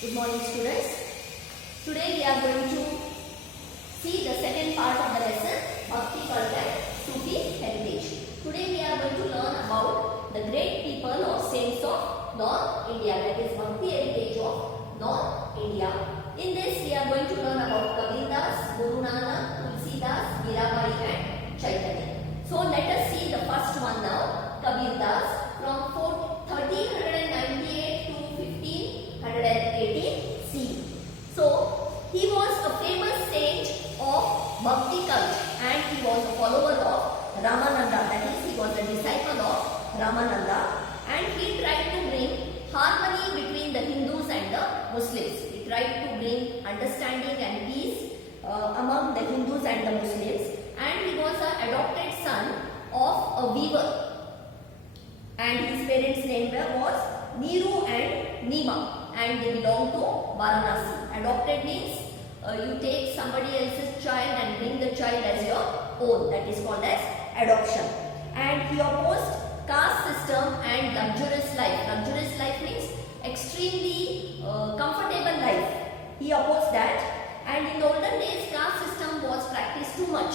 Good morning, students. Today we are going to see the second part of the lesson, Bhakti Culture, Sufi Heritage. Today we are going to learn about the great people or saints of North India, that is Bhakti Heritage of North India. In this we are going to learn about Kabir Das, Guru Nanak, Tulsi Das, Mirabai and Chaitanya. So let us see the first one now, Kabir Das from 1398 to 1518 CE. So he was a famous saint of Bhakti cult and he was a follower of Ramananda, that is he was a disciple of Ramananda, and he tried to bring harmony between the Hindus and the Muslims. He tried to bring understanding and peace among the Hindus and the Muslims, and he was an adopted son of a weaver, and his parents' name was Neeru and Nima, and they belonged to Varanasi. Adopted means you take somebody else's child and bring the child as your own. That is called as adoption. And he opposed caste system and luxurious life. Luxurious life means extremely comfortable life. He opposed that. And in the olden days, caste system was practiced too much.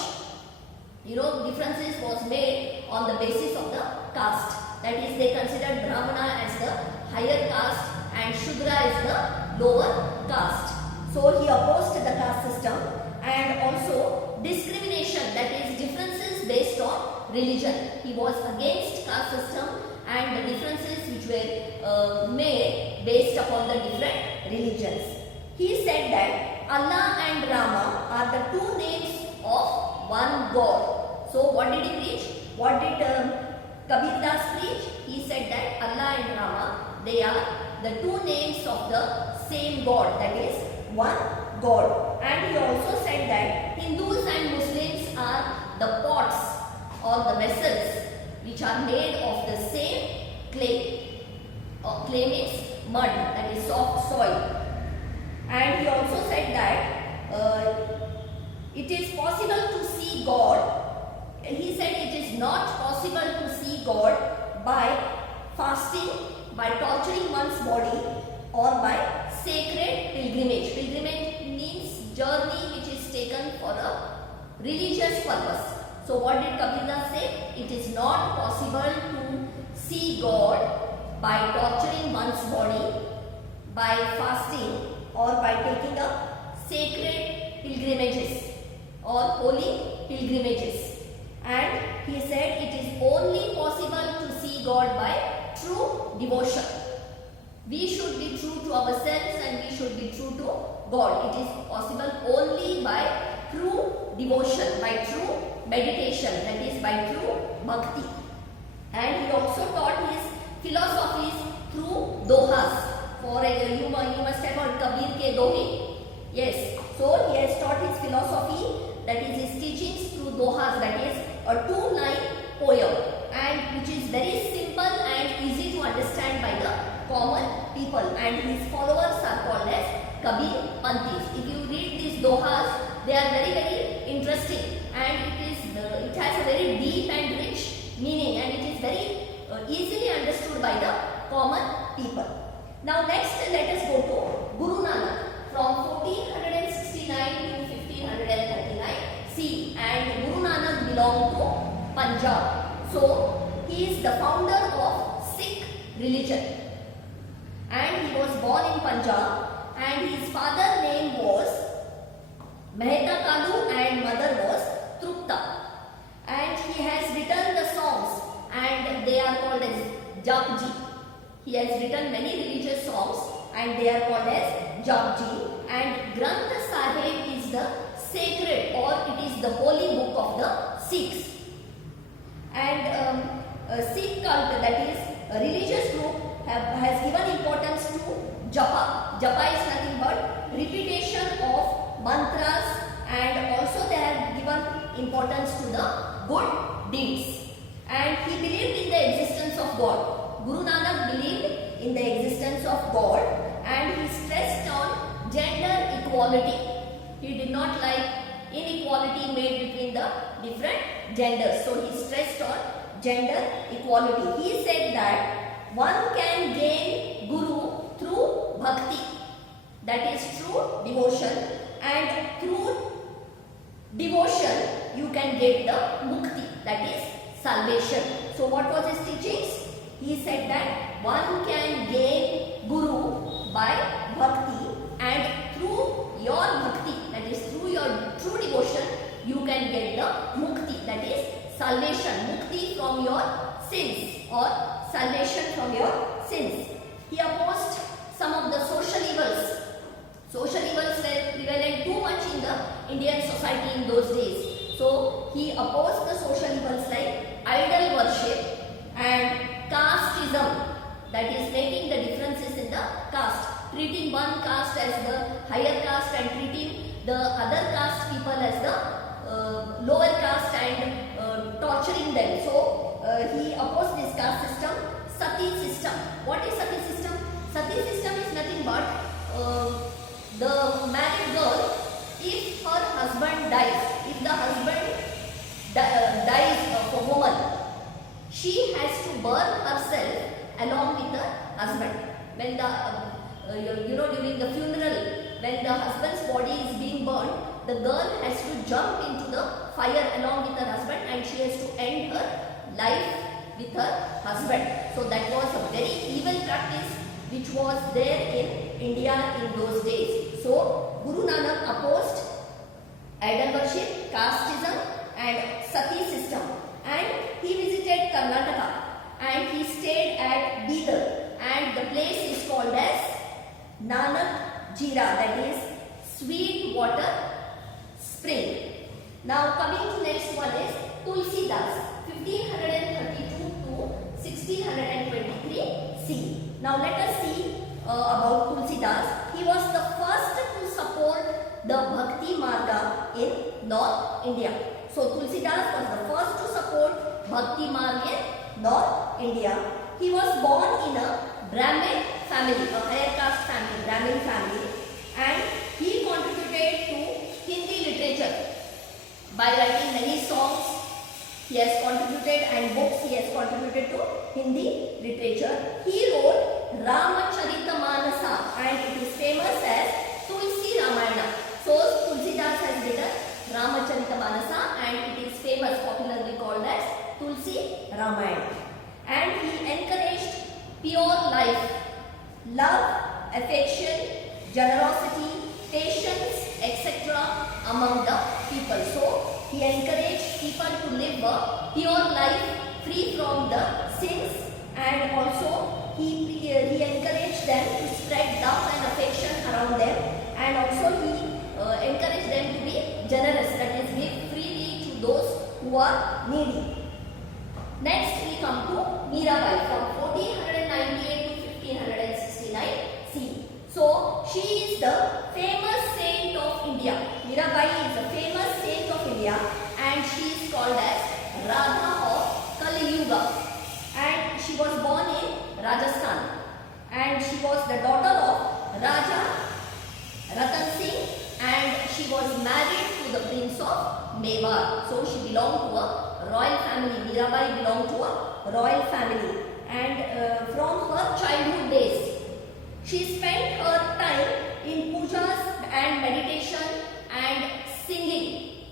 You know, differences was made on the basis of the caste. That is, they considered Brahmana as the higher caste and Shudra as the lower caste. So he opposed the caste system and also discrimination, that is differences based on religion. He was against caste system and the differences which were made based upon the different religions. He said that Allah and Rama are the two names of one God. So what did he preach? What did Kabir Das preach? He said that Allah and Rama, they are the two names of the same God, that is one God. And he also said that Hindus and Muslims are the pots or the vessels which are made of the same clay. Clay means mud, that is soft soil. And he also said that it is possible to see God. He said it is not possible to see God by fasting, by torturing one's body, or by sacred pilgrimage. Pilgrimage means journey which is taken for a religious purpose. So what did Kabir Das say? It is not possible to see God by torturing one's body, by fasting, or by taking up sacred pilgrimages or holy pilgrimages. And he said it is only possible to see God by true devotion. We should be true to ourselves and we should be true to God. It is possible only by true devotion, by true meditation, that is by true bhakti. And he also taught his philosophies through dohas. For you must have heard Kabir ke dohe. Yes, so he has taught his philosophy, that is his teachings through dohas, that is a 2-line poem, and which is very simple and easy to understand by the common people, and his followers are called as Kabir Panthis. If you read these dohas, they are very interesting, and it has a very deep and rich meaning, and it is very easily understood by the common people. Now next let us go to Guru Nanak from 1469 to 1539 CE, and Guru Nanak belonged to Punjab. So he is the founder of Sikh religion, and he was born in Punjab, and his father's name was Mehta Kalu and mother was Trupta, and he has written the songs and they are called as Japji. He has written many religious songs and they are called as Japji, and Granth Sahib is the sacred or it is the holy book of the Sikhs. And Sikh cult, that is a religious group, has given importance to Japa. Japa is nothing but repetition of mantras, and also they have given importance to the good deeds. And he believed in the existence of God. Guru Nanak believed in the existence of God, and he stressed on gender equality. He did not like inequality made between the different genders. So he stressed on gender equality. He said that one can gain Guru through bhakti. that is true devotion, and through devotion you can get the mukti, that is salvation. So what was his teachings? He said that one can gain guru by bhakti, and through your bhakti, that is through your true devotion, you can get the mukti, that is salvation, mukti from your sins, or salvation from your sins. He opposed some of the social evils. Social evils were prevalent too much in the Indian society in those days. So he opposed the social evils like idol worship and casteism, that is making the differences in the caste, treating one caste as the higher caste and treating the other caste people as the lower caste, and torturing them. So he opposed this caste system. Sati system. What is Sati system? Sati system is nothing but the married girl, if her husband dies, if the husband dies of a woman, she has to burn herself along with her husband. When the during the funeral, when the husband's body is being burned, the girl has to jump into the fire along with her husband, and she has to end her life with her husband. So that was a very evil practice which was there in India in those days. So Guru Nanak opposed idol worship, casteism and sati system, and he visited Karnataka and he stayed at Bidar, and the place is called as Nanak Jira, that is sweet water spring. Now coming to next one is Tulsidas, 1532 to 1623 C. Now let us see about Tulsidas. He was the first to support the Bhakti Marga in North India. So Tulsidas was the first to support Bhakti Marga in North India. He was born in a Brahmin family, a higher caste family, Brahmin family, and he contributed to Hindi literature by writing many songs. He has contributed, and books he has contributed to Hindi literature. He wrote Ramacharitamanasa, and it is famous as Tulsi Ramayana. So Tulsidas has written Ramacharitamanasa, and it is famous, popularly called as Tulsi Ramayana. And he encouraged pure life, love, affection, generosity, patience, etc. among the people. So he encouraged people to live a pure life free from the sins, and also he encouraged them to spread love and affection around them, and also he encouraged them to be generous, that is give freely to those who are needy. Next we come to Mirabai from 1498 to 1569 C. So she is the famous saint of India. Mirabai is a famous saint of India, and she is called as Radha of Kali Yuga, and she was born in Rajasthan, and she was the daughter of Raja Ratan Singh, and she was married to the Prince of Mewar. So she belonged to a royal family. Mirabai belonged to a royal family, and from her childhood days she spent her time in pujas and meditation and singing.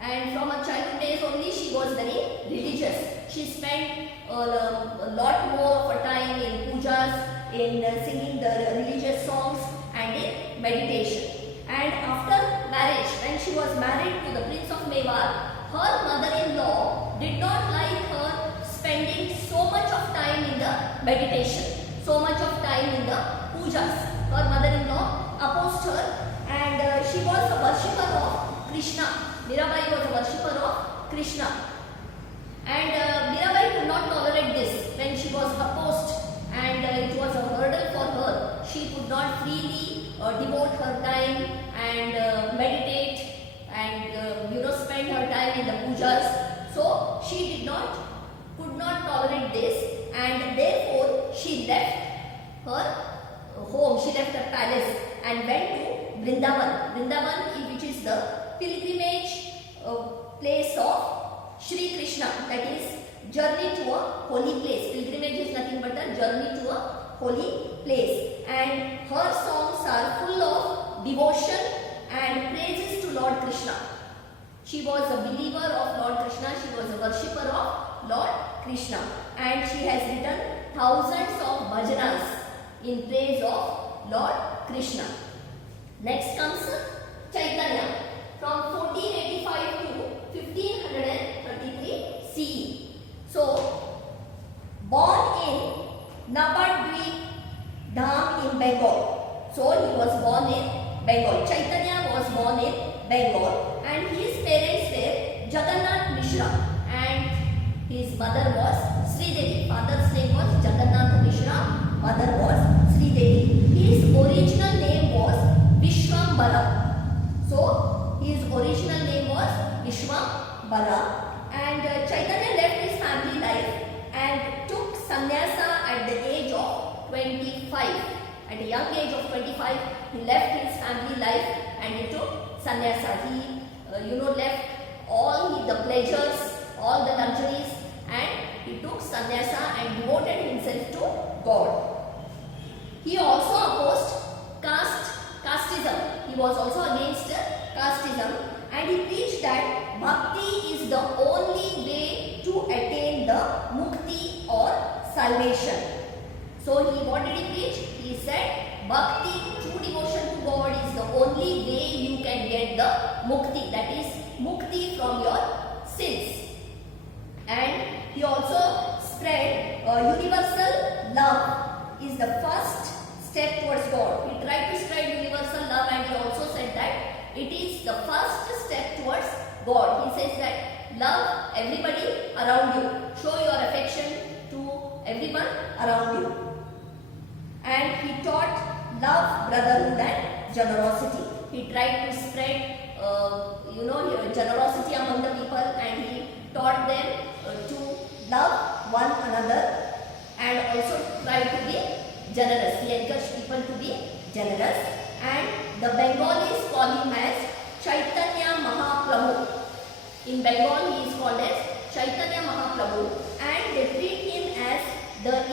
And from her childhood days only she was very religious. She spent a lot more of her time in pujas, in singing the religious songs and in meditation. And after marriage, when she was married to the Prince of Mewar, her mother-in-law did not like her spending so much of time in the meditation, so much of time in the pujas. Her mother-in-law opposed her, and she was a worshipper of Krishna. Mirabai was a worshipper of Krishna, and Mirabai could not tolerate this when she was opposed, and it was a hurdle for her. She could not freely devote her time and meditate and spend her time in the pujas. So she could not tolerate this, and therefore she left her home, she left her palace and went to Vrindavan. Vrindavan, which is the pilgrimage place of Shri Krishna, that is journey to a holy place. Pilgrimage is nothing but a journey to a holy place, and her songs are full of devotion and praises to Lord Krishna. She was a believer of Lord Krishna, she was a worshipper of Lord Krishna, and she has written thousands of bhajanas in praise of Lord Krishna. Next comes Chaitanya from 1485 to 1533 CE. So, born in Nabadvip Dham in Bengal. So, he was born in Bengal. Chaitanya was born in Bengal, and his parents were Jagannath Mishra and his mother was Sridevi. Father's name was Jagannath Mishra, mother was Sridevi. His original name was Vishwambara. So, his original name was Vishwambara, and Chaitanya left his family life and took sannyasa at the age of 25. At a young age of 25, he left his family life and he took sannyasa. He, left all the pleasures, all the luxuries, and he took sannyasa and devoted himself to God. He also opposed casteism. He was also against casteism, and he preached that bhakti is the only way to attain the mukti or salvation. So what did he preach? He said bhakti, true devotion to God, is the only way you can get the mukti, that is mukti from your sins. And he also spread universal love is the first step towards God. He tried to spread universal love, and he also said that it is the first step towards God. He says that love everybody around you. Show your affection to everyone around you. And he taught love, brotherhood and generosity. He tried to spread generosity among the people, and he taught them to love one another and also try to be generous. He encouraged people to be generous, and the Bengalis call him as Chaitanya Mahaprabhu. In Bengal he is called as Chaitanya Mahaprabhu, and they treat him as the